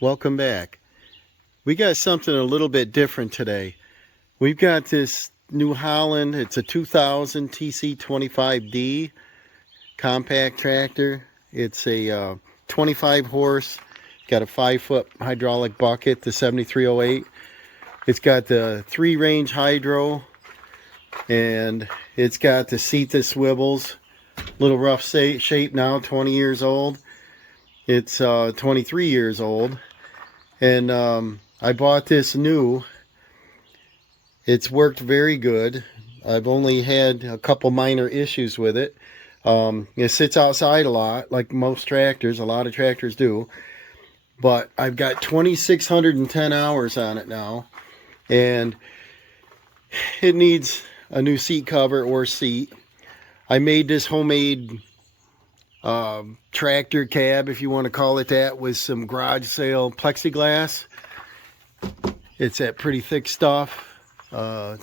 Welcome back. We got something a little bit different today. We've got this New Holland, it's a 2000 TC25D compact tractor. It's a 25 horse, got a 5-foot hydraulic bucket, the 7308. It's got the 3-range hydro, and it's got the seat that swivels. Little rough shape now, 20 years old. It's 23 years old. And I bought this new. It's worked very good. I've only had a couple minor issues with it. It sits outside a lot, like most tractors. A lot of tractors do. But I've got 2,610 hours on it now. And it needs a new seat cover or seat. I made this homemade tractor cab, if you want to call it that, with some garage sale plexiglass. It's that pretty thick stuff. The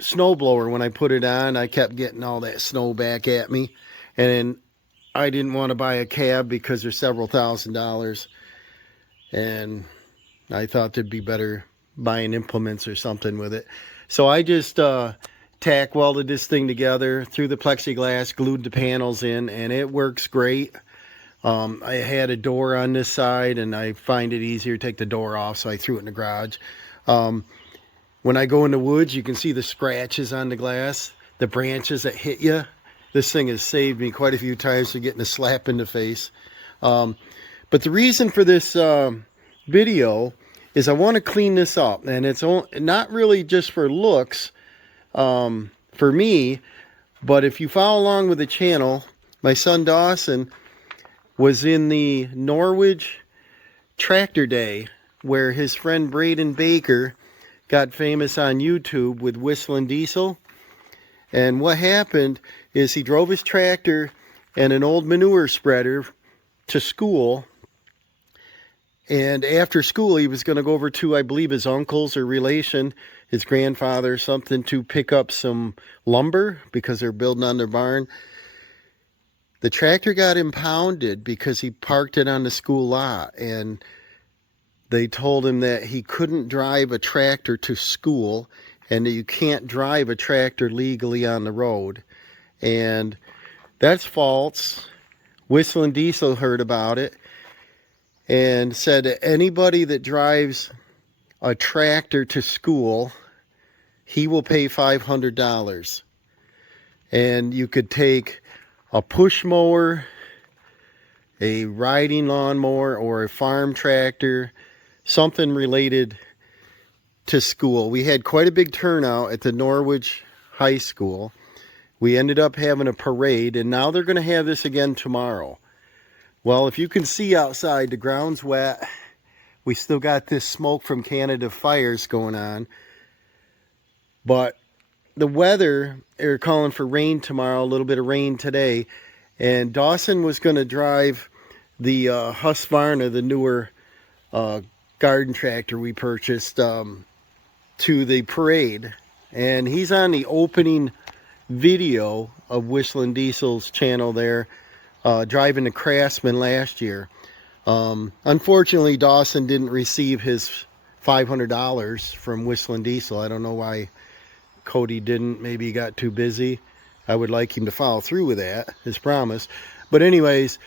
snow blower, when I put it on, I kept getting all that snow back at me, and I didn't want to buy a cab because they're several $1,000s, and I thought it'd be better buying implements or something with it. So I just tack welded this thing together through the plexiglass, glued the panels in, and it works great. I had a door on this side, and I find it easier to take the door off, so I threw it in the garage. When I go in the woods, you can see the scratches on the glass, the branches that hit you. This thing has saved me quite a few times from getting a slap in the face. But the reason for this video is I want to clean this up, and it's not really just for looks, for me, but if you follow along with the channel, my son Dawson was in the Norwich Tractor Day, where his friend Braden Baker got famous on YouTube with Whistling Diesel. And what happened is he drove his tractor and an old manure spreader to school. And after school, he was going to go over to, I believe, his uncle's or relation, his grandfather or something, to pick up some lumber because they're building on their barn. The tractor got impounded because he parked it on the school lot, and they told him that he couldn't drive a tractor to school and that you can't drive a tractor legally on the road. And that's false. Whistling Diesel heard about it and said that anybody that drives a tractor to school, he will pay $500. And you could take a push mower, a riding lawnmower, or a farm tractor, something related to school. We had quite a big turnout at the Norwich High School. We ended up having a parade, and now they're going to have this again tomorrow. Well, if you can see outside, the ground's wet. We still got this smoke from Canada fires going on. But the weather, they're calling for rain tomorrow, a little bit of rain today. And Dawson was going to drive the Husqvarna, the newer garden tractor we purchased, to the parade. And he's on the opening video of Whistling Diesel's channel there, driving the Craftsman last year. Unfortunately, Dawson didn't receive his $500 from Whistling Diesel. I don't know why Cody didn't. Maybe he got too busy. I would like him to follow through with that, his promise. But anyways,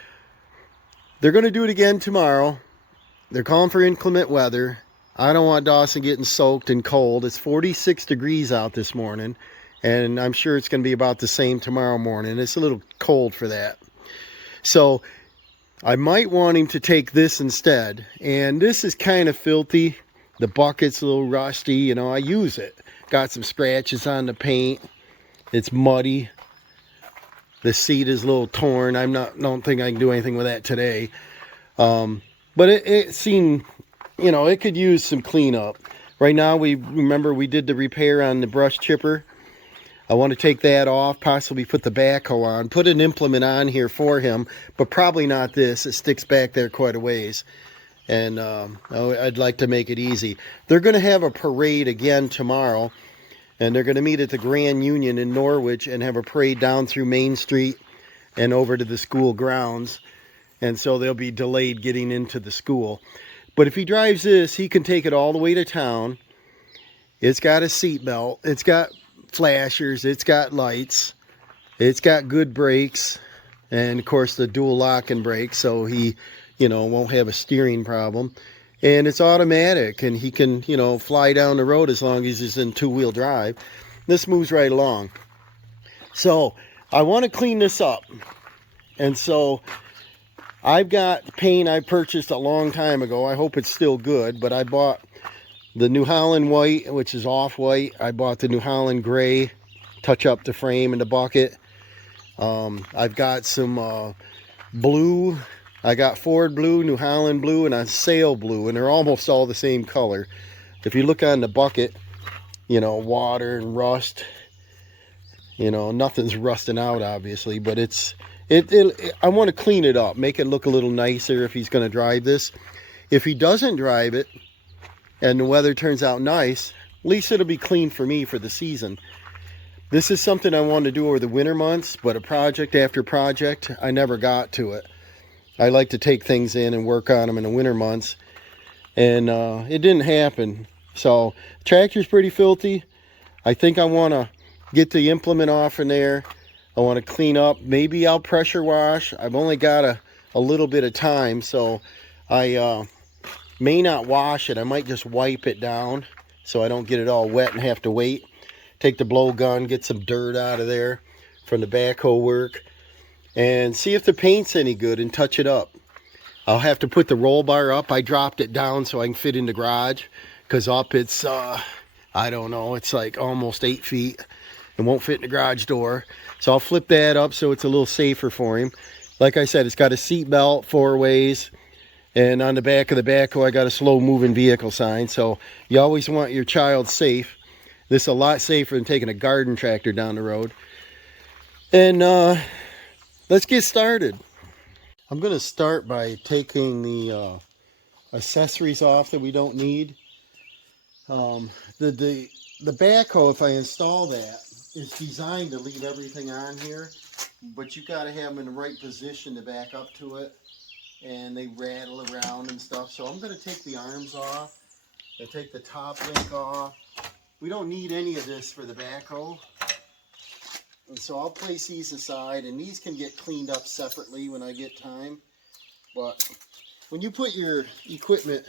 they're going to do it again tomorrow. They're calling for inclement weather. I don't want Dawson getting soaked and cold. It's 46 degrees out this morning, and I'm sure it's going to be about the same tomorrow morning. It's a little cold for that. So I might want him to take this instead. And this is kind of filthy. The bucket's a little rusty. You know, I use it. Got some scratches on the paint. It's muddy. The seat is a little torn. Don't think I can do anything with that today. But it seemed, you know, it could use some cleanup. Right now, we did the repair on the brush chipper. I want to take that off, possibly put the backhoe on, put an implement on here for him, but probably not this. It sticks back there quite a ways. And I'd like to make it easy. They're going to have a parade again tomorrow, and they're going to meet at the Grand Union in Norwich and have a parade down through Main Street and over to the school grounds. and so they'll be delayed getting into the school. But if he drives this, he can take it all the way to town. It's got a seat belt, it's got flashers, it's got lights, it's got good brakes, and of course the dual locking brakes, so he, won't have a steering problem. And it's automatic, and he can, fly down the road as long as he's in two-wheel drive. This moves right along. So I want to clean this up, and so I've got paint I purchased a long time ago. I hope it's still good, but I bought the New Holland white, which is off-white. I bought the New Holland gray, touch up the frame and the bucket. I've got some blue. I got Ford blue, New Holland blue, and a sail blue, and they're almost all the same color. If you look on the bucket, water and rust, nothing's rusting out, obviously, but I want to clean it up, make it look a little nicer if he's going to drive this. If he doesn't drive it and the weather turns out nice, at least it'll be clean for me for the season. This is something I wanted to do over the winter months, but a project after project, I never got to it. I like to take things in and work on them in the winter months, and it didn't happen. So tractor's pretty filthy. I think I want to get the implement off in there. I want to clean up. Maybe I'll pressure wash. I've only got a little bit of time, so I may not wash it. I might just wipe it down so I don't get it all wet and have to wait. Take the blow gun, get some dirt out of there from the backhoe work, and see if the paint's any good and touch it up. I'll have to put the roll bar up. I dropped it down so I can fit in the garage, because up it's, I don't know, it's like almost 8 feet. It won't fit in the garage door. So I'll flip that up so it's a little safer for him. Like I said, it's got a seat belt 4 ways. And on the back of the backhoe, I got a slow moving vehicle sign. So you always want your child safe. This is a lot safer than taking a garden tractor down the road. And let's get started. I'm going to start by taking the accessories off that we don't need. The backhoe, if I install that, is designed to leave everything on here, but you got to have them in the right position to back up to it, and they rattle around and stuff. So I'm going to take the arms off. I take the top link off. We don't need any of this for the backhoe. And so I'll place these aside, and these can get cleaned up separately when I get time. But when you put your equipment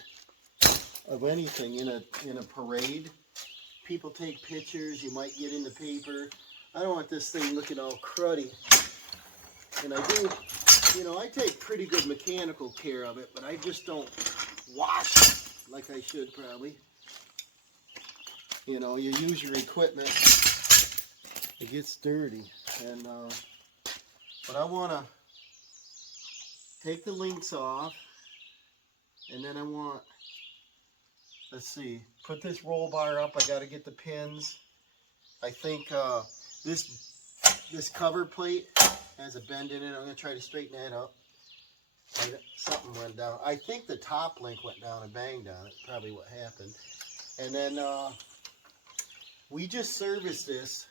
of anything in a parade, people take pictures, you might get in the paper. I don't want this thing looking all cruddy. And I do, I take pretty good mechanical care of it, but I just don't wash it like I should probably. You use your equipment, it gets dirty. And but I want to take the links off, and then I want, let's see, put this roll bar up. I got to get the pins. I think this cover plate has a bend in it. I'm going to try to straighten that up. Something went down. I think the top link went down and banged on it. Probably what happened. And then we just serviced this.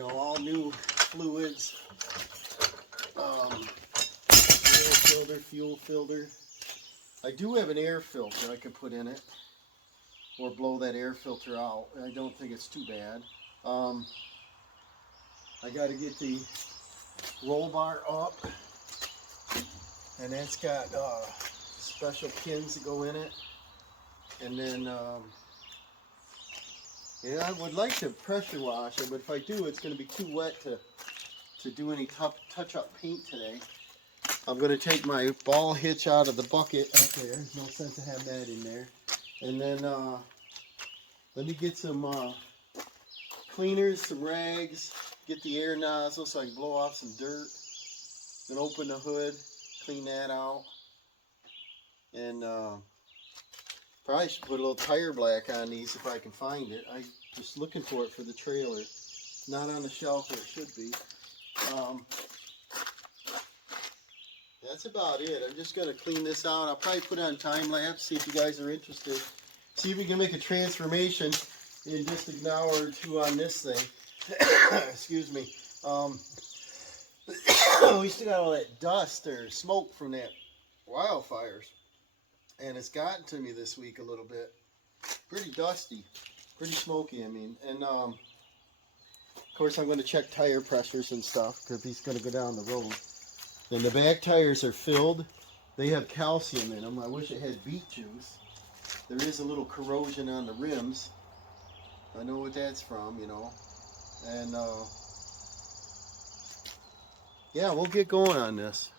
All new fluids. Air filter, fuel filter. I do have an air filter I could put in it, or blow that air filter out. I don't think it's too bad. I got to get the roll bar up, and that's got special pins that go in it. And then, yeah, I would like to pressure wash it, but if I do, it's going to be too wet to do any touch-up paint today. I'm going to take my ball hitch out of the bucket up there. There's no sense to have that in there. And then let me get some cleaners, some rags, get the air nozzle so I can blow off some dirt. Then open the hood, clean that out. And probably should put a little tire black on these if I can find it. I'm just looking for it for the trailer. It's not on the shelf where it should be. That's about it. I'm just going to clean this out. I'll probably put it on time lapse, see if you guys are interested. See if we can make a transformation in just an hour or two on this thing. Excuse me. we still got all that dust or smoke from that wildfires, and it's gotten to me this week a little bit. Pretty dusty, pretty smoky, I mean. And of course I'm going to check tire pressures and stuff because he's going to go down the road. And the back tires are filled. They have calcium in them. I wish it had beet juice. There is a little corrosion on the rims. I know what that's from, you know. And yeah, we'll get going on this.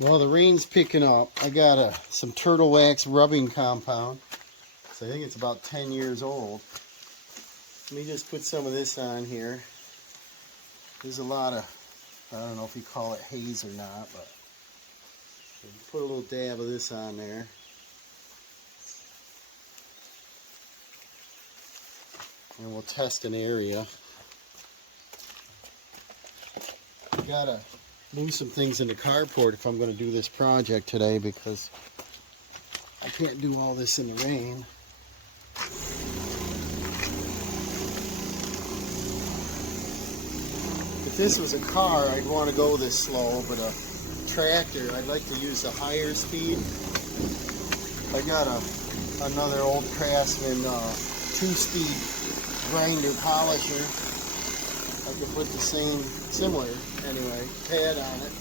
Well, the rain's picking up. I got some turtle wax rubbing compound. So I think it's about 10 years old. Let me just put some of this on here. There's a lot of, I don't know if you call it haze or not, but put a little dab of this on there. And we'll test an area. Gotta move some things in the carport if I'm going to do this project today because I can't do all this in the rain. If this was a car, I'd want to go this slow, but a tractor, I'd like to use a higher speed. I got another old Craftsman 2-speed grinder polisher. I can put the similar pad on it.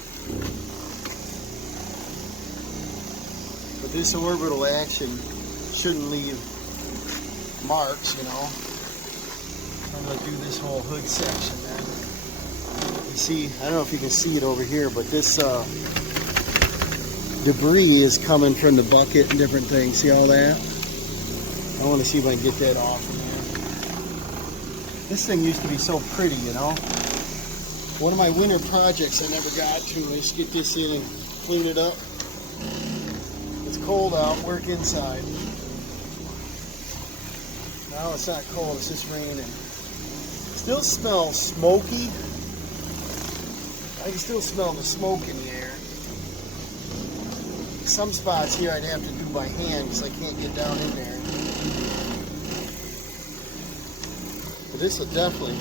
But this orbital action shouldn't leave marks, you know. I'm going to do this whole hood section then. You see, I don't know if you can see it over here, but this debris is coming from the bucket and different things. See all that? I want to see if I can get that off of there. This thing used to be so pretty, you know. One of my winter projects I never got to is get this in and clean it up. It's cold out, work inside. Now it's not cold, it's just raining. Still smells smoky. I can still smell the smoke in the air. Some spots here I'd have to do by hand because I can't get down in there. But this will definitely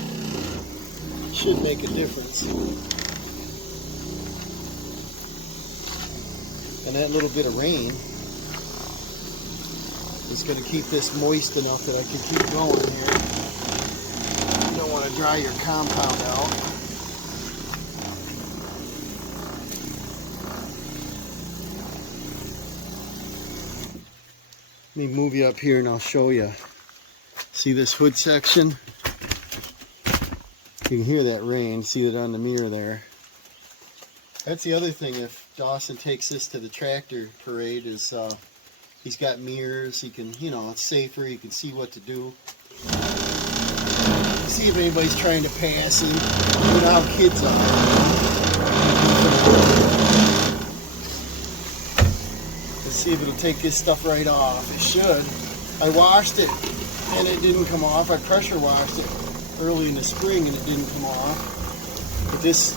should make a difference. And that little bit of rain is going to keep this moist enough that I can keep going here. don't want to dry your compound out. Let me move you up here and I'll show you. See this hood section? You can hear that rain. See it on the mirror there. That's the other thing. If Dawson takes this to the tractor parade, is he's got mirrors. He can, you know, it's safer. You can see what to do. See if anybody's trying to pass him. You know how kids are. Let's see if it'll take this stuff right off. It should. I washed it and it didn't come off. I pressure washed it early in the spring and it didn't come off. But this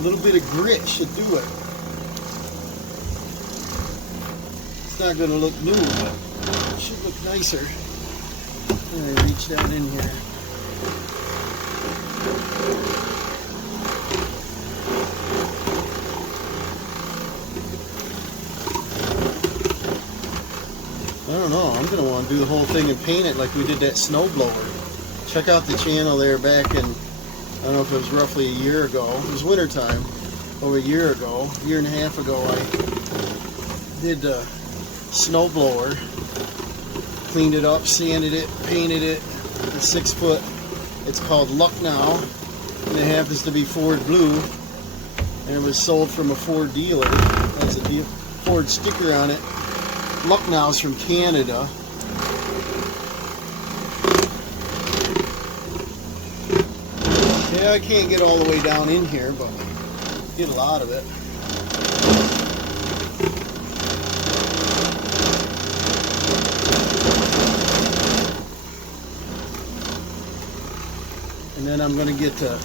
little bit of grit should do it. It's not going to look new, but it should look nicer. I'm going to reach down in here. I don't know, I'm going to want to do the whole thing and paint it like we did that snow blower. Check out the channel there back in, I don't know if it was roughly a year ago. It was winter time, over a year ago, a year and a half ago. I did a snow blower, cleaned it up, sanded it, painted it. The 6 foot, it's called Lucknow, and it happens to be Ford blue, and it was sold from a Ford dealer. It has a Ford sticker on it. Lucknow's from Canada. Yeah, I can't get all the way down in here, but get a lot of it. And then I'm going to get the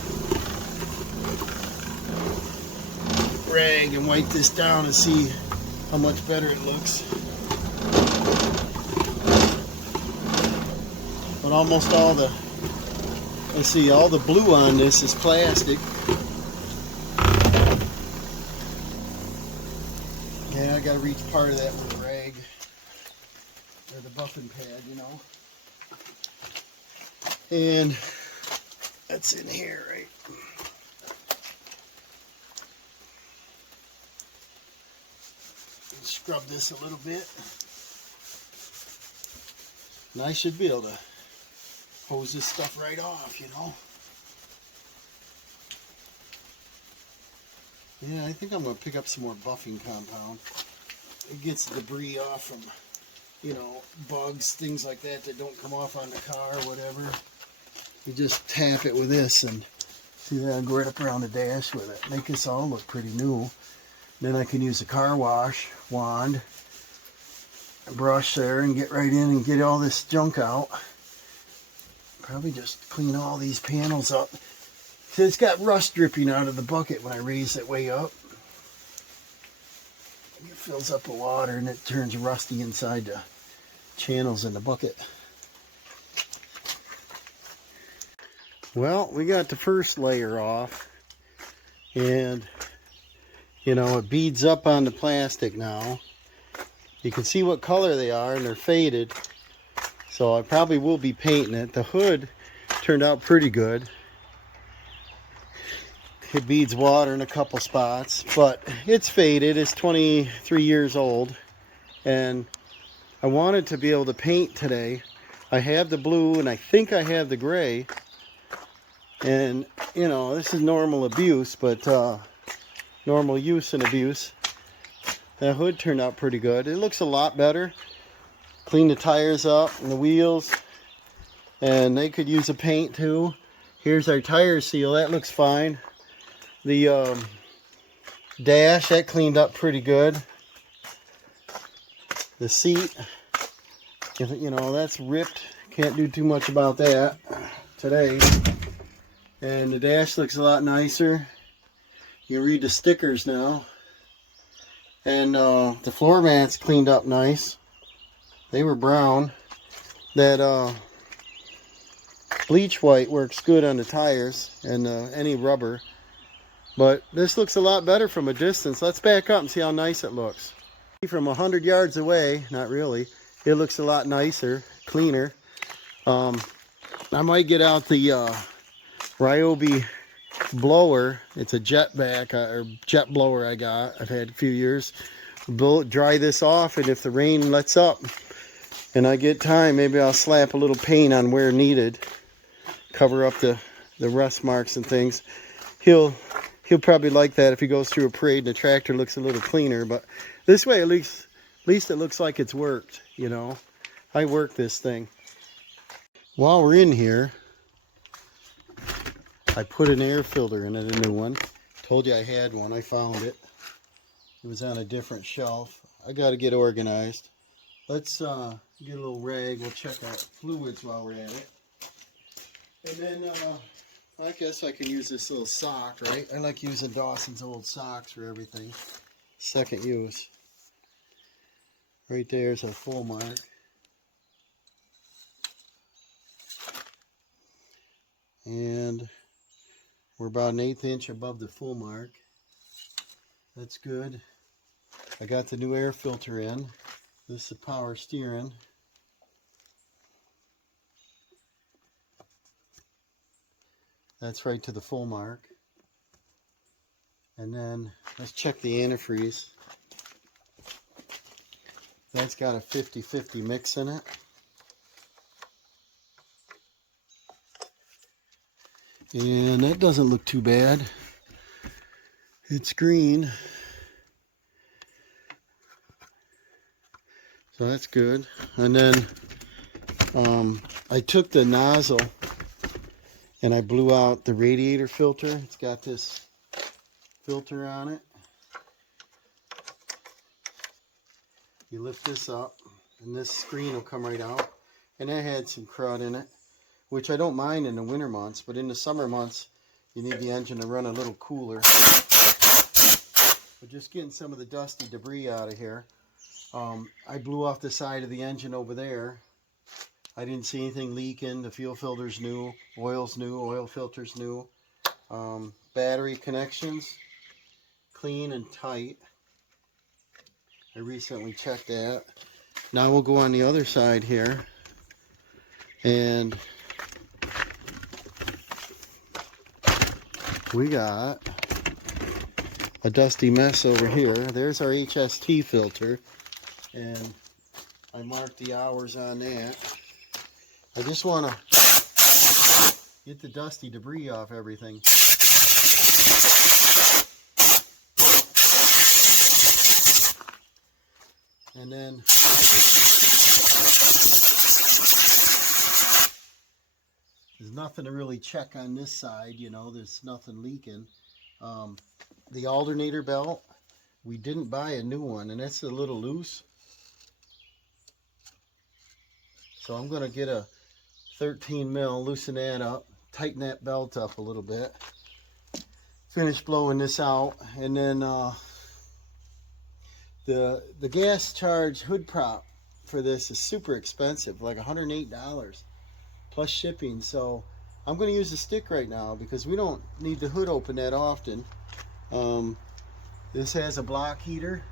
rag and wipe this down and see how much better it looks. But almost all the, let's see, all the blue on this is plastic. Yeah, I got to reach part of that with a rag or the buffing pad, you know. And that's in here, right? Scrub this a little bit. And I should be able to hose this stuff right off, you know. Yeah, I think I'm going to pick up some more buffing compound. It gets the debris off from, you know, bugs, things like that that don't come off on the car or whatever. You just tap it with this and see that I'll go right up around the dash with it. Make this all look pretty new. Then I can use a car wash wand, a brush there, and get right in and get all this junk out. Probably just clean all these panels up. See, it's got rust dripping out of the bucket when I raise it way up. It fills up with water and it turns rusty inside the channels in the bucket. Well, we got the first layer off, and you know, it beads up on the plastic now. You can see what color they are, and they're faded. So I probably will be painting it. The hood turned out pretty good. It beads water in a couple spots, but it's faded. It's 23 years old, and I wanted to be able to paint today. I have the blue, and I think I have the gray. And, you know, this is normal abuse, but normal use and abuse. That hood turned out pretty good. It looks a lot better. Clean the tires up and the wheels, and they could use a paint too. Here's our tire seal. That looks fine. The dash, that cleaned up pretty good. The seat, you know, that's ripped. Can't do too much about that today. And the dash looks a lot nicer. You can read the stickers now. And the floor mats cleaned up nice. They were brown. That bleach white works good on the tires and any rubber. But this looks a lot better from a distance. Let's back up and see how nice it looks. From 100 yards away, not really, it looks a lot nicer, cleaner. I might get out the Ryobi blower. It's a jet back or jet blower I got. I've had a few years. Dry this off, and if the rain lets up and I get time, maybe I'll slap a little paint on where needed, cover up the rust marks and things. He'll probably like that if he goes through a parade and the tractor looks a little cleaner. But this way, at least it looks like it's worked. You know, I work this thing. While we're in here, I put an air filter in it, a new one. Told you I had one. I found it. It was on a different shelf. I got to get organized. Let's get a little rag. We'll check out fluids while we're at it. And then I guess I can use this little sock, right? I like using Dawson's old socks for everything. Second use. Right there's a full mark. And we're about 1/8 inch above the full mark. That's good. I got the new air filter in. This is the power steering. That's right to the full mark. And then let's check the antifreeze. That's got a 50-50 mix in it. And that doesn't look too bad. It's green. So that's good. And then I took the nozzle and I blew out the radiator filter. It's got this filter on it. You lift this up and this screen will come right out. And it had some crud in it, which I don't mind in the winter months, but in the summer months you need the engine to run a little cooler. But just getting some of the dusty debris out of here. I blew off the side of the engine over there. I didn't see anything leaking. The fuel filter's new, oil's new, oil filter's new. Battery connections, clean and tight. I recently checked that. Now we'll go on the other side here. And we got a dusty mess over here. There's our HST filter. And I marked the hours on that. I just want to get the dusty debris off everything. And then there's nothing to really check on this side, you know, there's nothing leaking. The alternator belt, we didn't buy a new one, and that's a little loose. So I'm going to get a 13 mil, loosen that up, tighten that belt up a little bit, finish blowing this out, and then the gas charge hood prop for this is super expensive, like $108 plus shipping. So I'm going to use the stick right now because we don't need the hood open that often. This has a block heater.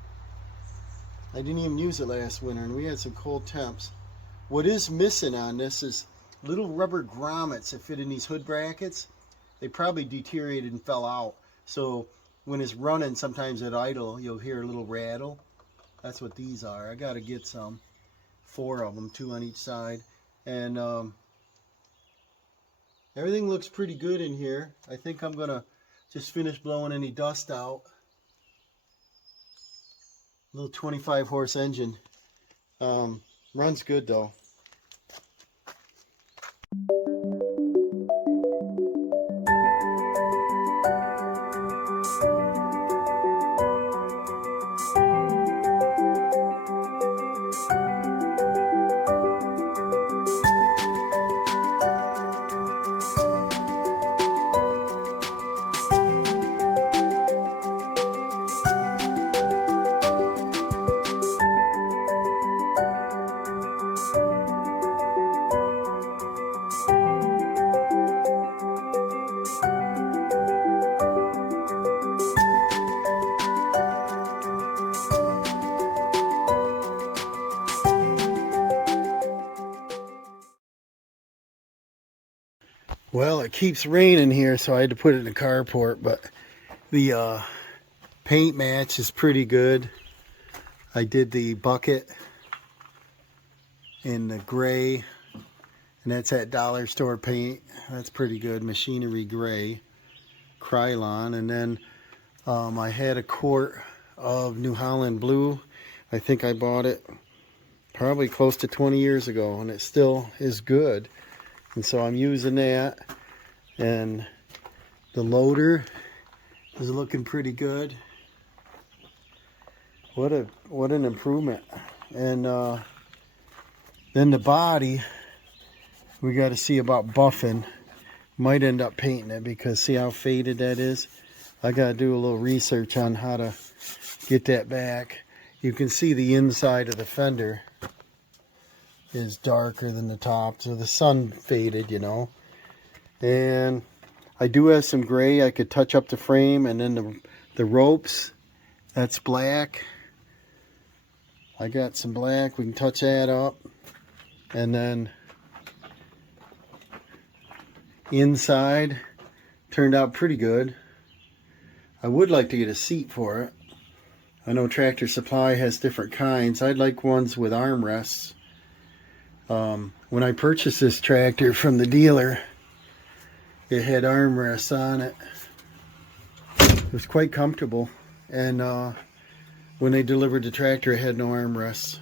I didn't even use it last winter, and we had some cold temps. What is missing on this is little rubber grommets that fit in these hood brackets. They probably deteriorated and fell out. So when it's running, sometimes at idle, you'll hear a little rattle. That's what these are. I got to get some. 4 of them, 2 on each side. And everything looks pretty good in here. I think I'm going to just finish blowing any dust out. Little 25 horse engine. Runs good though. Well, it keeps raining here, so I had to put it in the carport, but the paint match is pretty good. I did the bucket in the gray, and that's at dollar store paint. That's pretty good, machinery gray, Krylon. And then I had a quart of New Holland blue. I think I bought it probably close to 20 years ago, and it still is good. And so I'm using that, and the loader is looking pretty good. What an improvement. And then the body, we got to see about buffing. Might end up painting it because see how faded that is. I got to do a little research on how to get that back. You can see the inside of the fender is darker than the top, so the sun faded, you know. And I do have some gray. I could touch up the frame, and then the ropes, that's black. I got some black. We can touch that up. And then inside turned out pretty good. I would like to get a seat for it. I know Tractor Supply has different kinds. I'd like ones with armrests. When I purchased this tractor from the dealer, it had armrests on it. It was quite comfortable. And when they delivered the tractor, it had no armrests.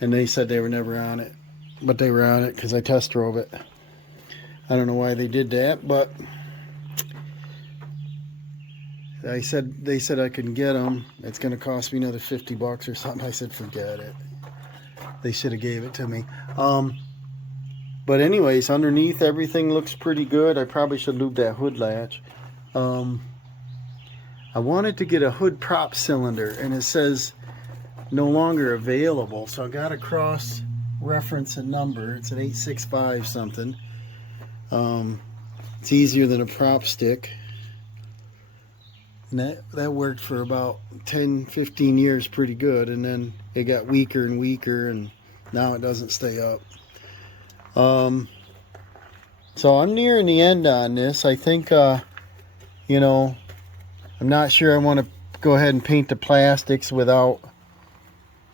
And they said they were never on it. But they were on it because I test drove it. I don't know why they did that, but they said I could get them. It's going to cost me another $50 or something. I said, forget it. They should have gave it to me. But anyways, underneath everything looks pretty good. I probably should lube that hood latch. I wanted to get a hood prop cylinder, and it says no longer available. So I got a cross reference and number. It's an 865 something. It's easier than a prop stick. And that worked for about 10-15 years pretty good, and then it got weaker and weaker, and now it doesn't stay up. So I'm nearing the end on this. I think you know, I'm not sure I want to go ahead and paint the plastics without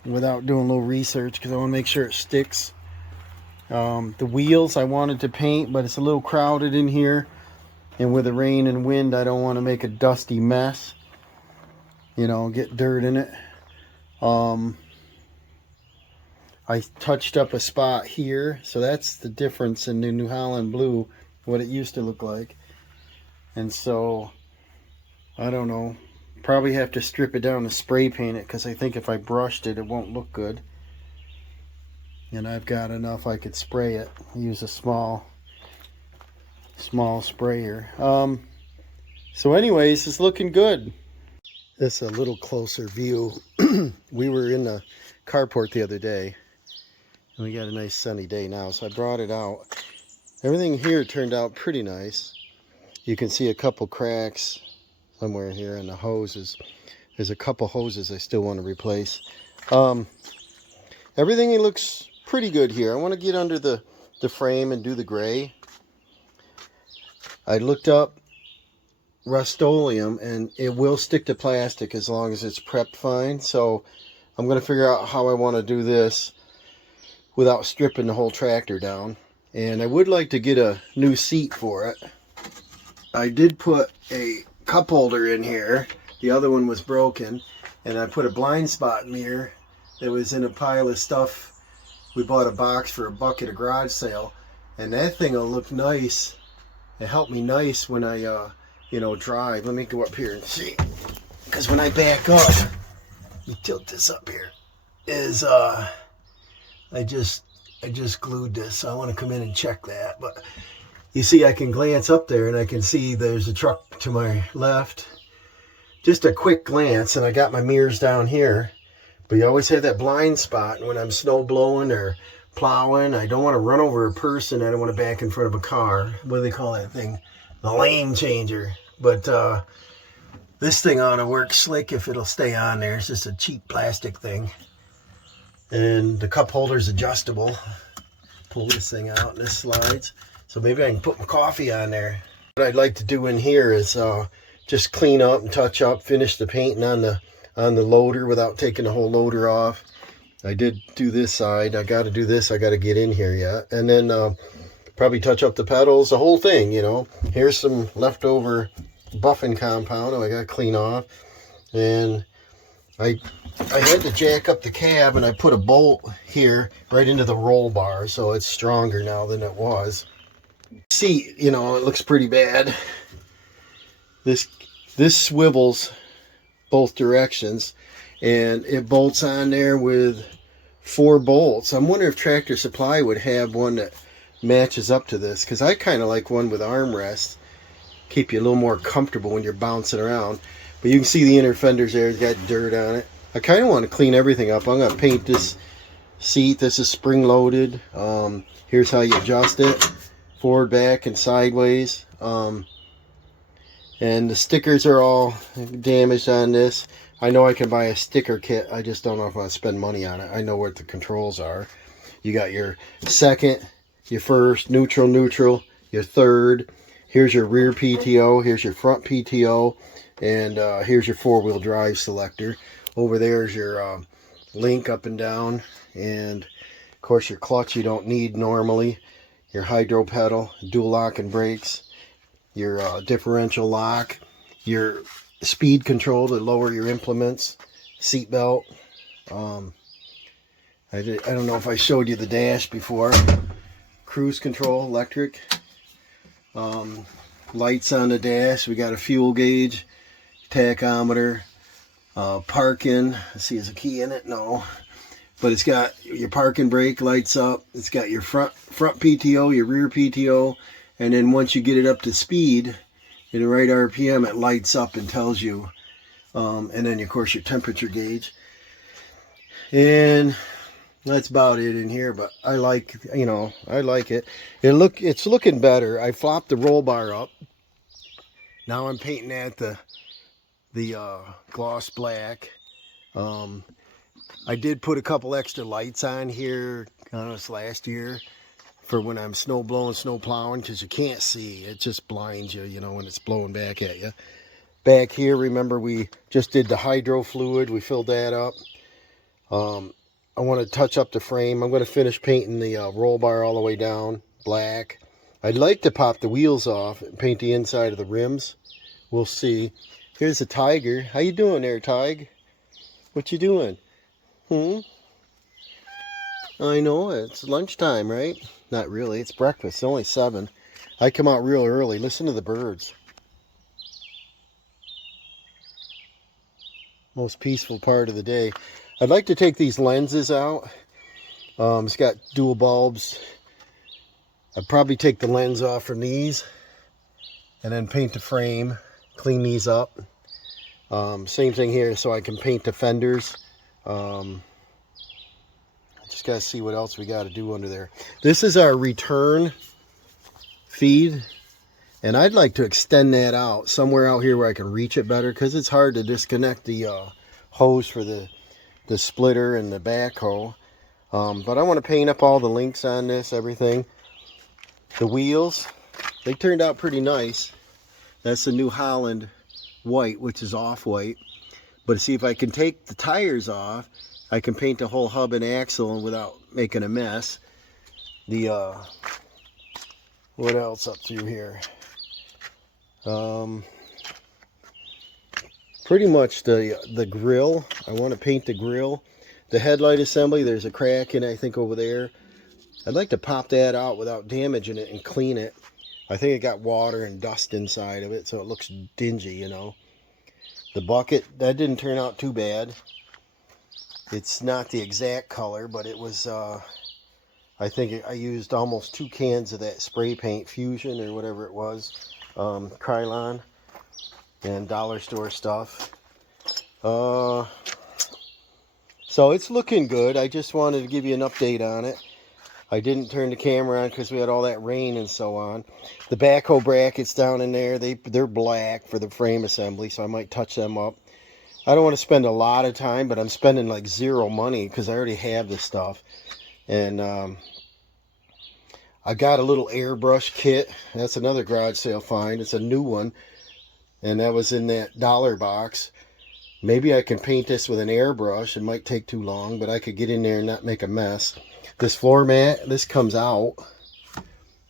doing a little research, because I want to make sure it sticks. The wheels I wanted to paint, but it's a little crowded in here, and with the rain and wind I don't want to make a dusty mess, you know, get dirt in it. I touched up a spot here, so that's the difference in the New Holland blue, what it used to look like. And so I don't know, probably have to strip it down and spray paint it, because I think if I brushed it, it won't look good. And I've got enough I could spray it. Use a small sprayer. So anyways, it's looking good. This is a little closer view. We were in the carport the other day, and we got a nice sunny day now, so I brought it out. Everything here turned out pretty nice. You can see a couple cracks somewhere here in the hoses. There's a couple hoses I still want to replace. Everything looks pretty good here. I want to get under the frame and do the gray. I looked up Rust-Oleum, and it will stick to plastic as long as it's prepped fine. So I'm going to figure out how I want to do this without stripping the whole tractor down. And I would like to get a new seat for it. I did put a cup holder in here. The other one was broken, and I put a blind spot mirror that was in a pile of stuff. We bought a box for a bucket at a garage sale, and that thing will look nice. It helped me nice when I you know, drive. Let me go up here and see, because when I back up, you tilt this up here, is I just glued this, so I want to come in and check that. But you see, I can glance up there and I can see there's a truck to my left. Just a quick glance, and I got my mirrors down here. But you always have that blind spot when I'm snow blowing or plowing. I don't want to run over a person. I don't want to back in front of a car. What do they call that thing? The lane changer. But this thing ought to work slick if it'll stay on there. It's just a cheap plastic thing. And the cup holder's adjustable. Pull this thing out and this slides. So maybe I can put my coffee on there. What I'd like to do in here is just clean up and touch up, finish the painting on the loader without taking the whole loader off. I did do this side. I got to do this. I got to get in here yet. And then probably touch up the pedals, the whole thing, you know. Here's some leftover buffing compound I got to clean off. And I had to jack up the cab, and I put a bolt here right into the roll bar, so it's stronger now than it was. See, you know, it looks pretty bad. This swivels both directions, and it bolts on there with 4 bolts. I'm wondering if Tractor Supply would have one that matches up to this, because I kind of like one with armrests. Keep you a little more comfortable when you're bouncing around. But you can see the inner fenders there. It's got dirt on it. I kind of want to clean everything up. I'm going to paint this seat. This is spring loaded. Here's how you adjust it. Forward, back, and sideways. And the stickers are all damaged on this. I know I can buy a sticker kit. I just don't know if I want to spend money on it. I know what the controls are. You got your second, your first, neutral, neutral, your third. Here's your rear PTO. Here's your front PTO. And here's your 4-wheel drive selector. Over there is your link up and down. And, of course, your clutch you don't need normally. Your hydro pedal, dual lock and brakes. Your differential lock. Your speed control to lower your implements. Seat belt. I don't know if I showed you the dash before. Cruise control, electric. Lights on the dash. We got a fuel gauge. Tachometer, parking. Let's see, is a key in it? No, but it's got your parking brake lights up. It's got your front PTO, your rear PTO, and then once you get it up to speed, in the right RPM, it lights up and tells you. And then of course your temperature gauge, and that's about it in here. But I like, you know, I like it. It's looking better. I flopped the roll bar up. Now I'm painting that the gloss black. I did put a couple extra lights on here this last year for when I'm snow blowing, snow plowing, because you can't see. It just blinds you, you know, when it's blowing back at you. Back here, remember we just did the hydro fluid. We filled that up. I want to touch up the frame. I'm going to finish painting the roll bar all the way down black. I'd like to pop the wheels off and paint the inside of the rims. We'll see. Here's a tiger. How you doing there, Tig? What you doing? I know, it's lunchtime, right? Not really, it's breakfast. It's only 7. I come out real early. Listen to the birds. Most peaceful part of the day. I'd like to take these lenses out. It's got dual bulbs. I'd probably take the lens off from these and then paint the frame, clean these up. Same thing here, so I can paint the fenders. Just got to see what else we got to do under there. This is our return feed, and I'd like to extend that out somewhere out here where I can reach it better, because it's hard to disconnect the hose for the splitter and the backhoe. But I want to paint up all the links on this, everything. The wheels, they turned out pretty nice. That's the New Holland white, which is off-white. But see, if I can take the tires off, I can paint the whole hub and axle without making a mess. The what else up through here? Pretty much the grill. I want to paint the grill. The headlight assembly, there's a crack in it, I think, over there. I'd like to pop that out without damaging it and clean it. I think it got water and dust inside of it, so it looks dingy, you know. The bucket, that didn't turn out too bad. It's not the exact color, but it was, I think I used almost 2 cans of that spray paint, Fusion or whatever it was, Krylon, and dollar store stuff. So it's looking good. I just wanted to give you an update on it. I didn't turn the camera on because we had all that rain and so on. The backhoe brackets down in there, they're black for the frame assembly, so I might touch them up. I don't want to spend a lot of time, but I'm spending like 0 money because I already have this stuff. And I got a little airbrush kit. That's another garage sale find. It's a new one, and that was in that dollar box. Maybe I can paint this with an airbrush. It might take too long, but I could get in there and not make a mess. This floor mat, this comes out.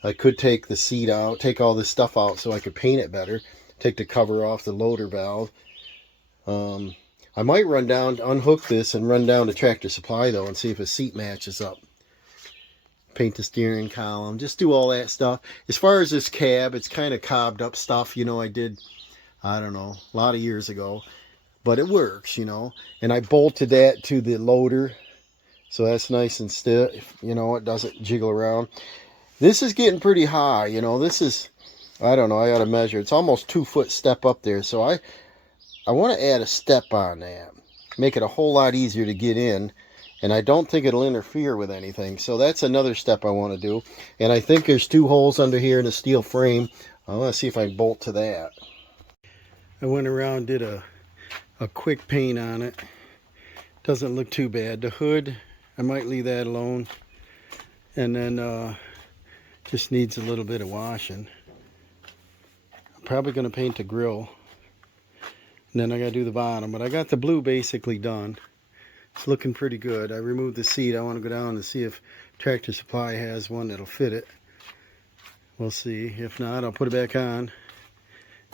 I could take the seat out, take all this stuff out so I could paint it better. Take the cover off the loader valve. I might run down, unhook this and run down to Tractor Supply though and see if a seat matches up. Paint the steering column, just do all that stuff. As far as this cab, it's kind of cobbed up stuff, you know, I did, I don't know, a lot of years ago. But it works, you know. And I bolted that to the loader, so that's nice and stiff, you know, it doesn't jiggle around. This is getting pretty high, you know. This is, I don't know, I gotta measure. It's almost 2-foot step up there, so I want to add a step on that. Make it a whole lot easier to get in. And I don't think it'll interfere with anything. So that's another step I want to do. And I think there's 2 holes under here in the steel frame. I want to see if I can bolt to that. I went around, did a quick paint on it. Doesn't look too bad. The hood, I might leave that alone. And then just needs a little bit of washing. I'm probably going to paint the grill. And then I got to do the bottom. But I got the blue basically done. It's looking pretty good. I removed the seat. I want to go down and see if Tractor Supply has one that'll fit it. We'll see. If not, I'll put it back on.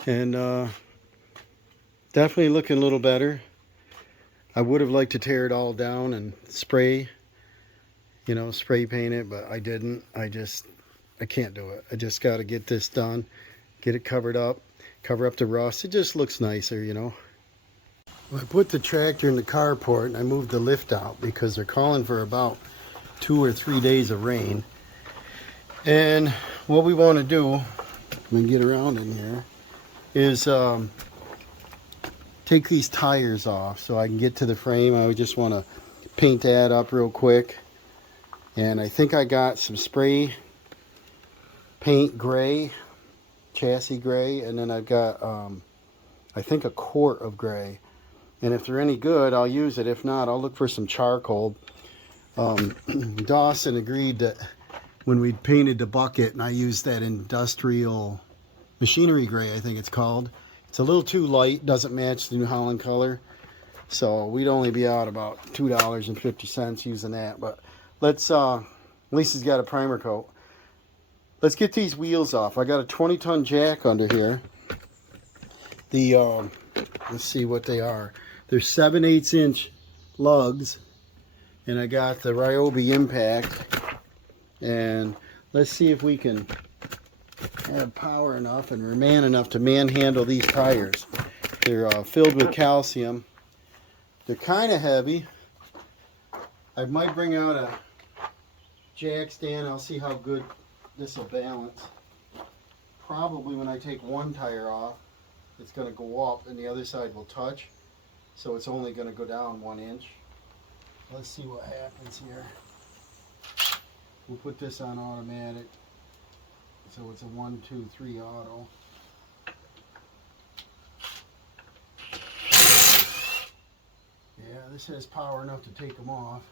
And definitely looking a little better. I would have liked to tear it all down and spray, you know, spray paint it, but I didn't. I can't do it. I just got to get this done, get it covered up, cover up the rust. It just looks nicer, you know. Well, I put the tractor in the carport and I moved the lift out because they're calling for about 2 or 3 days of rain. And what we want to do, let me get around in here, is take these tires off so I can get to the frame. I just want to paint that up real quick. And I think I got some spray paint gray, chassis gray, and then I've got I think a quart of gray. And if they're any good, I'll use it. If not, I'll look for some charcoal. Dawson agreed that when we painted the bucket, and I used that industrial machinery gray, I think it's called. It's a little too light, doesn't match the New Holland color. So we'd only be out about $2.50 using that. But let's, at least he's got a primer coat. Let's get these wheels off. I got a 20-ton jack under here. The, let's see what they are. They're 7/8 inch lugs. And I got the Ryobi impact. And let's see if we can have power enough and man enough to manhandle these tires. They're filled with calcium. They're kind of heavy. I might bring out a jack stand. I'll see how good this will balance. Probably when I take one tire off, it's going to go up and the other side will touch. So it's only going to go down 1 inch. Let's see what happens here. We'll put this on automatic. So it's a 1, 2, 3 auto. Yeah, this has power enough to take them off.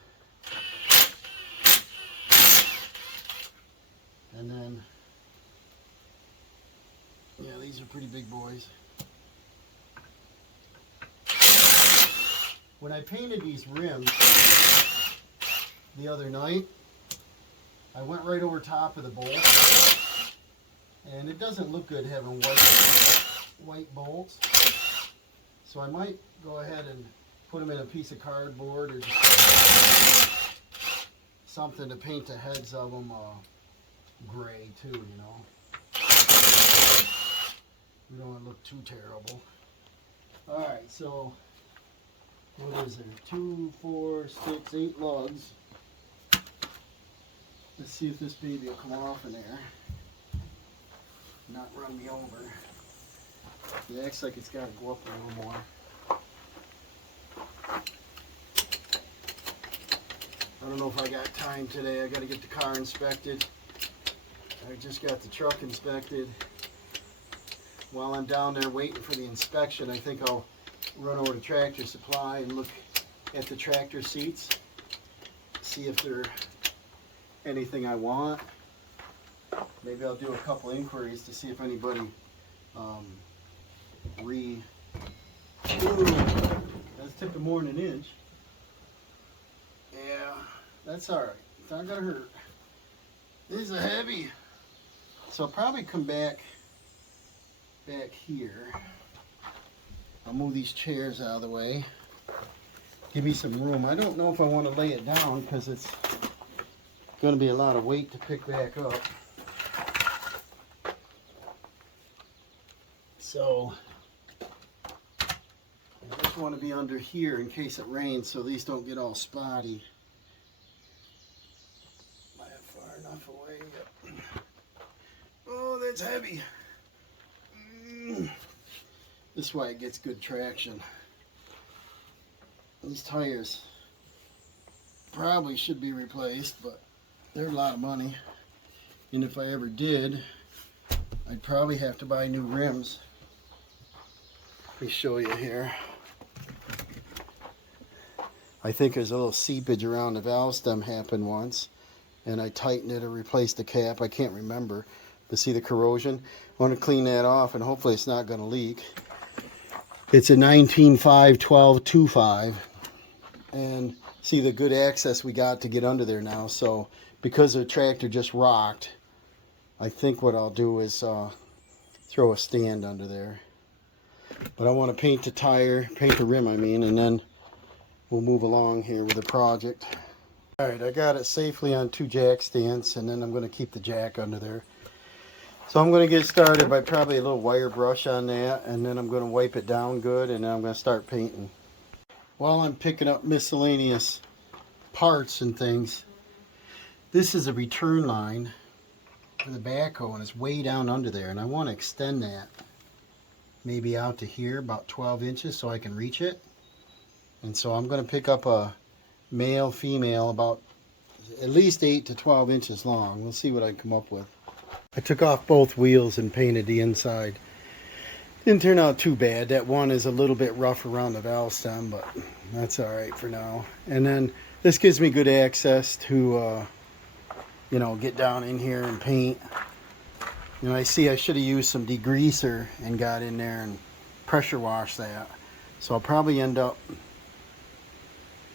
And then, yeah, these are pretty big boys. When I painted these rims the other night, I went right over top of the bolt, and it doesn't look good having white bolts. So I might go ahead and put them in a piece of cardboard or just something to paint the heads of them gray too, you know. We don't want to look too terrible. Alright, so what is there? 2, 4, 6, 8 lugs. Let's see if this baby will come off in there. Not run me over. It acts like it's got to go up a little more. I don't know if I got time today. I got to get the car inspected. I just got the truck inspected. While I'm down there waiting for the inspection, I think I'll run over to Tractor Supply and look at the tractor seats. See if they're anything I want. Maybe I'll do a couple inquiries to see if anybody Ooh, that's tipping more than an inch. Yeah, that's all right. It's not gonna hurt. These are heavy, so I'll probably come back here. I'll move these chairs out of the way. Give me some room. I don't know if I want to lay it down because it's going to be a lot of weight to pick back up. So I just want to be under here in case it rains so these don't get all spotty. Am I far enough away? Yep. Oh, that's heavy. This way it gets good traction. These tires probably should be replaced, but they're a lot of money. And if I ever did, I'd probably have to buy new rims. Let me show you here. I think there's a little seepage around the valve stem happened once, and I tightened it or replaced the cap. I can't remember. But see the corrosion? I want to clean that off, and hopefully it's not going to leak. It's a 19.5/12.25, and see the good access we got to get under there now. So because the tractor just rocked, I think what I'll do is throw a stand under there. But I want to paint the tire, paint the rim I mean, and then we'll move along here with the project. Alright, I got it safely on 2 jack stands, and then I'm going to keep the jack under there. So I'm going to get started by probably a little wire brush on that, and then I'm going to wipe it down good, and then I'm going to start painting. While I'm picking up miscellaneous parts and things, this is a return line for the backhoe, and it's way down under there, and I want to extend that maybe out to here about 12 inches so I can reach it. And so I'm going to pick up a male, female about at least 8 to 12 inches long. We'll see what I come up with. I took off both wheels and painted the inside. Didn't turn out too bad. That one is a little bit rough around the valve stem, but that's all right for now. And then this gives me good access to, you know, get down in here and paint. You know, I see I should have used some degreaser and got in there and pressure washed that. So I'll probably end up,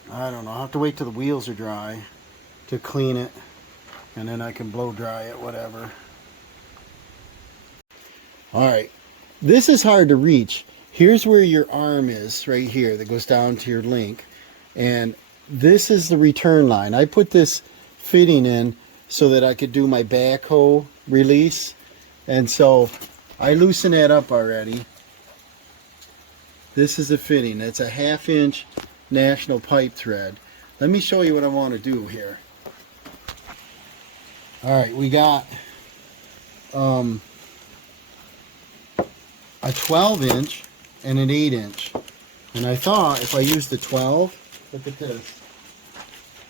I don't know, I'll have to wait till the wheels are dry to clean it, and then I can blow dry it, whatever. Alright, this is hard to reach. Here's where your arm is, right here, that goes down to your link. And this is the return line. I put this fitting in so that I could do my backhoe release. And so I loosened that up already. This is a fitting. It's a 1/2 inch national pipe thread. Let me show you what I want to do here. Alright, we got a 12 inch and an 8 inch. And I thought if I used the 12, look at this,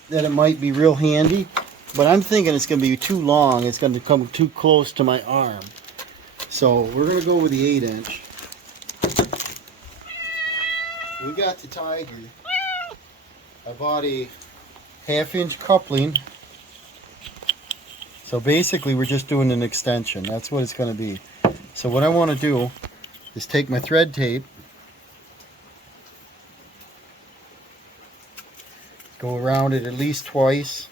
that it might be real handy. But I'm thinking it's going to be too long. It's going to come too close to my arm. So we're going to go with the 8 inch. We got the Tiger. I bought a 1/2 inch coupling. So basically we're just doing an extension. That's what it's going to be. So what I want to do is take my thread tape, go around it at least twice,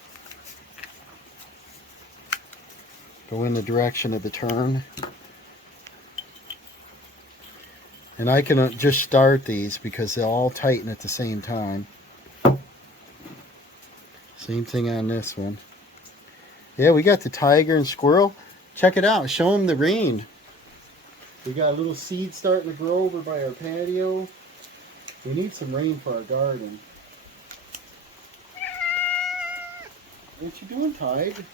go in the direction of the turn, and I can just start these because they'll all tighten at the same time. Same thing on this one. Yeah, we got the tiger and squirrel. Check it out. Show them the rain. We got a little seed starting to grow over by our patio. We need some rain for our garden. What you doing, Tig?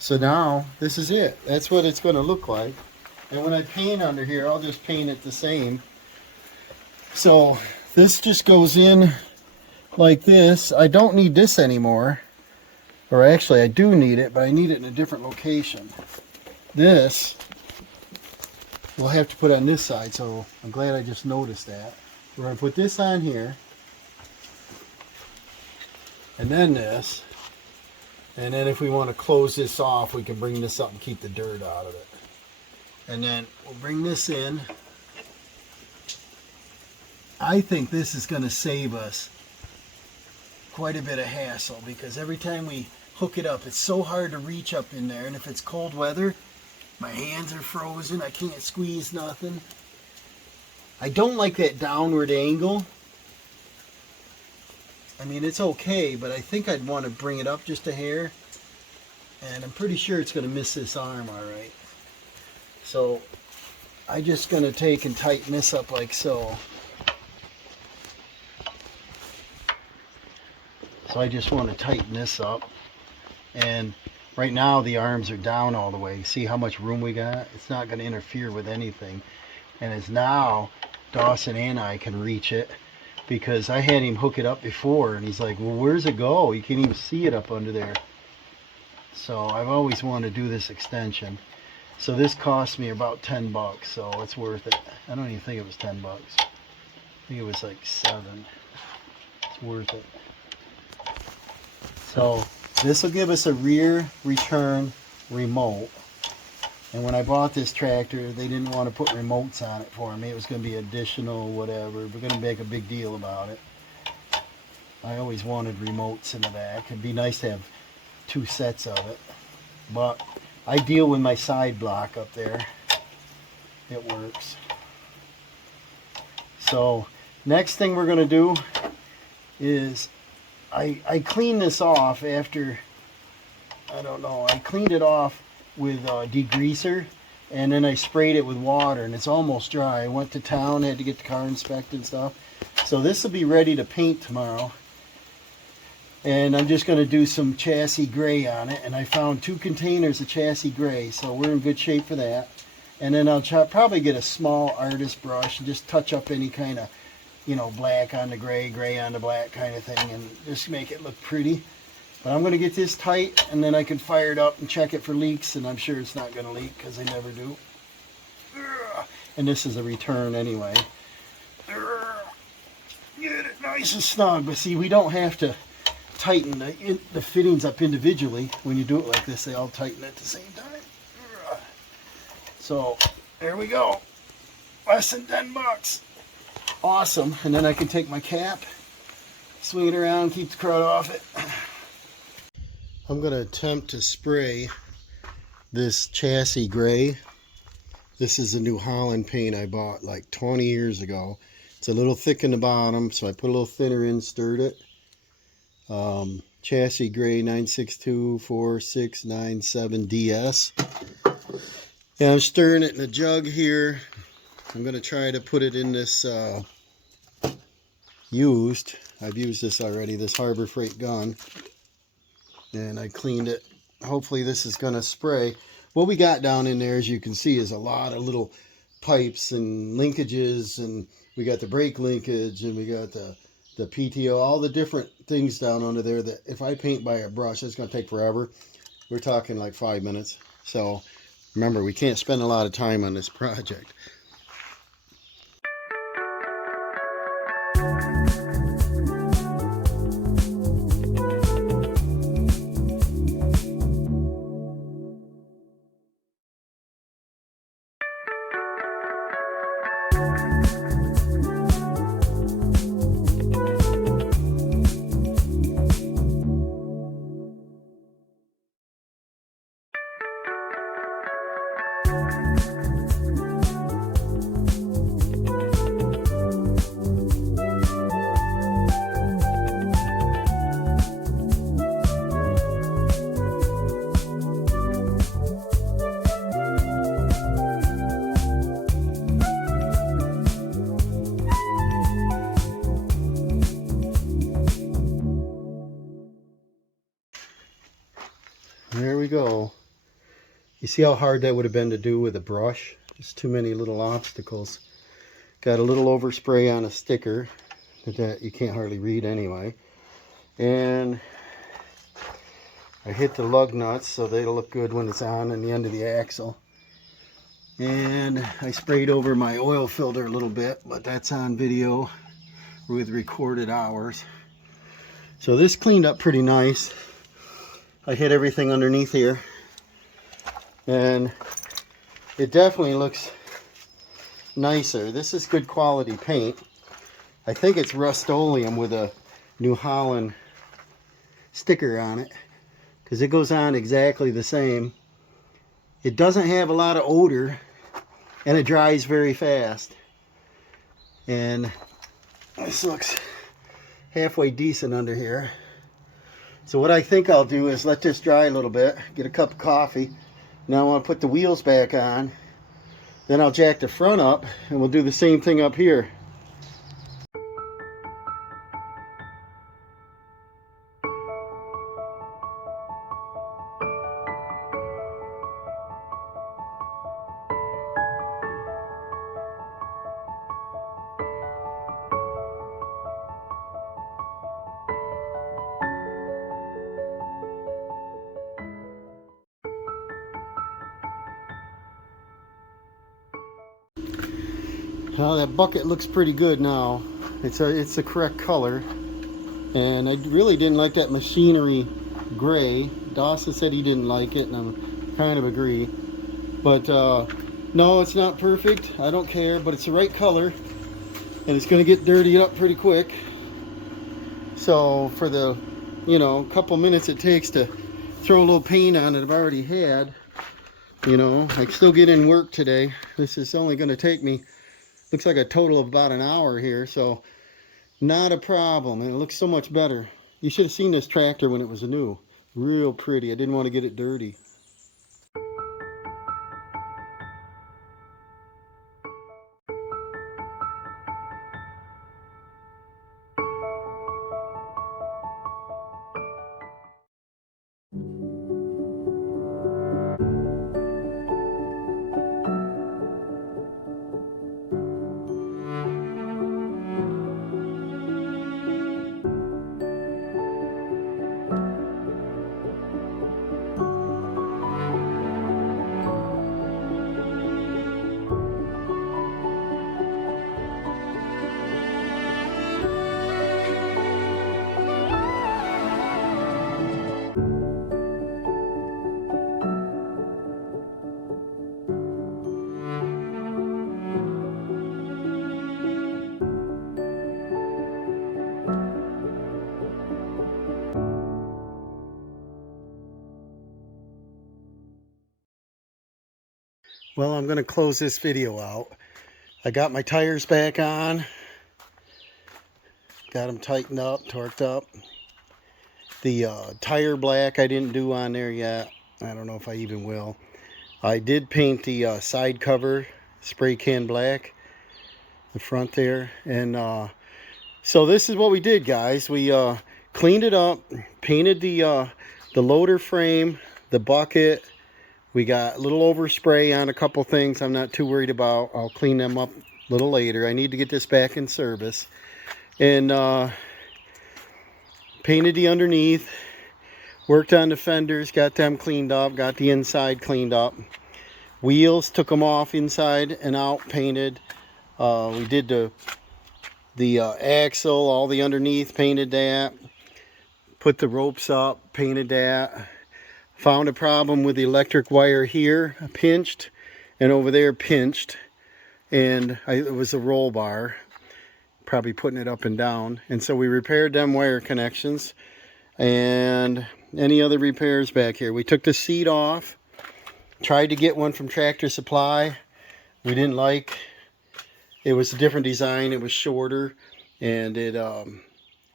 So now, this is it. That's what it's going to look like. And when I paint under here, I'll just paint it the same. So this just goes in like this. I don't need this anymore. Or actually, I do need it, but I need it in a different location. This we'll have to put on this side, so I'm glad I just noticed that. We're going to put this on here. And then this. And then if we want to close this off, we can bring this up and keep the dirt out of it. And then we'll bring this in. I think this is going to save us quite a bit of hassle, because every time we hook it up, it's so hard to reach up in there. And if it's cold weather, my hands are frozen. I can't squeeze nothing. I don't like that downward angle. I mean, it's okay, but I think I'd want to bring it up just a hair. And I'm pretty sure it's going to miss this arm all right. So I'm just going to take and tighten this up like so. So I just want to tighten this up. And right now the arms are down all the way. See how much room we got? It's not going to interfere with anything. And as now Dawson and I can reach it, because I had him hook it up before and he's like, well, where's it go? You can't even see it up under there. So I've always wanted to do this extension. So this cost me about 10 bucks, so it's worth it. I don't even think it was 10 bucks. I think it was like 7. It's worth it. So this will give us a rear return remote. And when I bought this tractor, they didn't want to put remotes on it for me. It was going to be additional whatever. We're going to make a big deal about it. I always wanted remotes in the back. It'd be nice to have 2 sets of it. But I deal with my side block up there. It works. So next thing we're going to do is I clean this off after, I don't know, I cleaned it off with degreaser, and then I sprayed it with water, and it's almost dry. I went to town, had to get the car inspected and stuff. So this will be ready to paint tomorrow. And I'm just going to do some chassis gray on it, and I found 2 containers of chassis gray, so we're in good shape for that. And then I'll probably get a small artist brush and just touch up any kind of, you know, black on the gray, gray on the black kind of thing, and just make it look pretty. But I'm going to get this tight, and then I can fire it up and check it for leaks, and I'm sure it's not going to leak because they never do. And this is a return anyway. Get it nice and snug, but see, we don't have to tighten the fittings up individually. When you do it like this, they all tighten at the same time. So there we go. Less than 10 bucks. Awesome. And then I can take my cap, swing it around, keep the crud off it. I'm going to attempt to spray this chassis gray. This is a New Holland paint I bought like 20 years ago. It's a little thick in the bottom, so I put a little thinner in, stirred it. Chassis gray 9624697DS. And I'm stirring it in a jug here. I'm going to try to put it in this used. I've used this already, this Harbor Freight gun. And I cleaned it. Hopefully this is going to spray. What we got down in there, as you can see, is a lot of little pipes and linkages, and we got the brake linkage, and we got the PTO, all the different things down under there that if I paint by a brush, it's going to take forever. We're talking like 5 minutes. So remember, we can't spend a lot of time on this project. There we go. You see how hard that would have been to do with a brush? Just too many little obstacles. Got a little overspray on a sticker that you can't hardly read anyway. And I hit the lug nuts so they'll look good when it's on the end of the axle. And I sprayed over my oil filter a little bit, but that's on video with recorded hours. So this cleaned up pretty nice. I hit everything underneath here, and it definitely looks nicer. This is good quality paint. I think it's Rust-Oleum with a New Holland sticker on it, because it goes on exactly the same. It doesn't have a lot of odor, and it dries very fast. And this looks halfway decent under here. So what I think I'll do is let this dry a little bit, get a cup of coffee. Now I want to put the wheels back on. Then I'll jack the front up, and we'll do the same thing up here. Well, that bucket looks pretty good now. It's the correct color. And I really didn't like that machinery gray. Dawson said he didn't like it, and I kind of agree. But no, it's not perfect. I don't care, but it's the right color. And it's going to get dirtied up pretty quick. So for the, couple minutes it takes to throw a little paint on it I've already had, I still get in work today. This is only going to take me, looks like a total of about an hour here, so not a problem. And it looks so much better. You should have seen this tractor when it was new. Real pretty. I didn't want to get it dirty. Well, I'm going to close this video out. I got my tires back on. Got them tightened up, torqued up. The tire black I didn't do on there yet. I don't know if I even will. I did paint the side cover spray can black, the front there. And so this is what we did, guys. We cleaned it up, painted the loader frame, the bucket. We got a little overspray on a couple things I'm not too worried about. I'll clean them up a little later. I need to get this back in service. And painted the underneath. Worked on the fenders, got them cleaned up, got the inside cleaned up. Wheels, took them off inside and out, painted. We did the axle, all the underneath, painted that. Put the ropes up, painted that. Found a problem with the electric wire here, pinched, and over there pinched, and it was a roll bar, probably putting it up and down. And so we repaired them wire connections, and any other repairs back here. We took the seat off, tried to get one from Tractor Supply. We didn't like, it was a different design, it was shorter, and it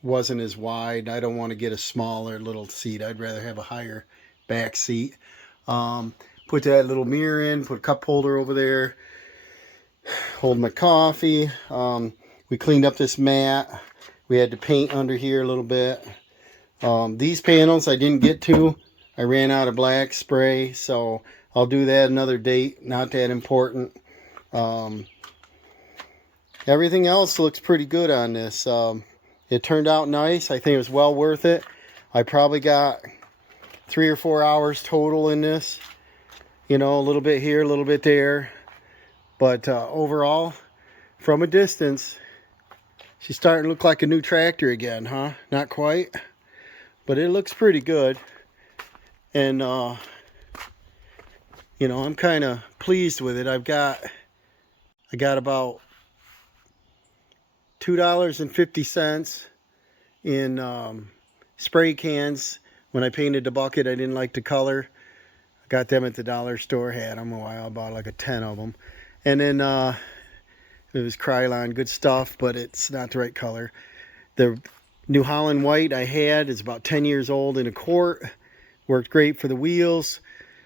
wasn't as wide. I don't want to get a smaller little seat. I'd rather have a higher back seat. Put that little mirror in, put a cup holder over there, hold my coffee. We cleaned up this mat. We had to paint under here a little bit. These panels I didn't get to. I ran out of black spray, so I'll do that another date. Not that important. Everything else looks pretty good on this. It turned out nice. I think it was well worth it. I probably got 3 or 4 hours total in this. A little bit here, a little bit there. But overall, from a distance, she's starting to look like a new tractor again, huh? Not quite, but it looks pretty good. And you know, I'm kind of pleased with it. I got about $2.50 in spray cans. When I painted the bucket, I didn't like the color. I got them at the dollar store. Had them a while. I bought like a 10 of them. And then it was Krylon, good stuff, but it's not the right color. The New Holland white I had is about 10 years old in a quart. Worked great for the wheels.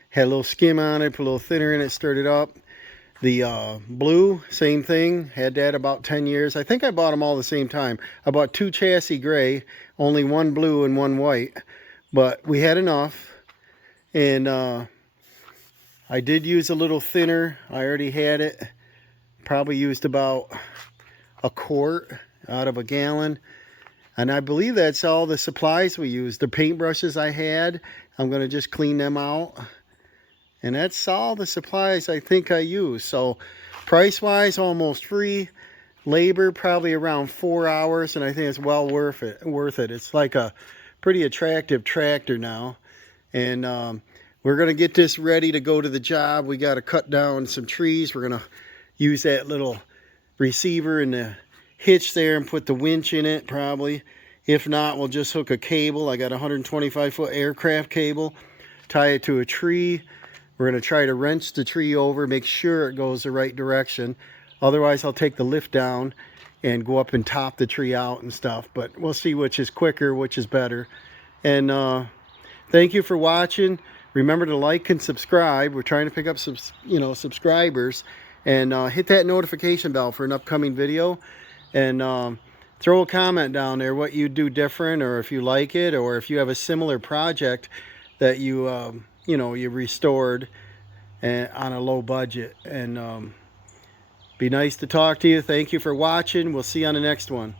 Had a little skim on it, put a little thinner in it, stirred it up. The blue, same thing. Had that about 10 years. I think I bought them all the same time. I bought 2 chassis gray, only 1 blue and 1 white. But we had enough. And I did use a little thinner. I already had it. Probably used about a quart out of a gallon. And I believe that's all the supplies we used. The paintbrushes I had, I'm going to just clean them out. And that's all the supplies I think I used. So price-wise, almost free. Labor, probably around 4 hours. And I think it's well worth it. It's like a pretty attractive tractor now. And we're going to get this ready to go to the job. We got to cut down some trees. We're going to use that little receiver in the hitch there and put the winch in it probably. If not, we'll just hook a cable. I got a 125-foot aircraft cable. Tie it to a tree. We're going to try to wrench the tree over, make sure it goes the right direction. Otherwise, I'll take the lift down and go up and top the tree out and stuff. But we'll see which is quicker, which is better. And thank you for watching. Remember to like and subscribe. We're trying to pick up some, subscribers. And hit that notification bell for an upcoming video. And throw a comment down there what you do different, or if you like it, or if you have a similar project that you you restored on a low budget. And be nice to talk to you. Thank you for watching. We'll see you on the next one.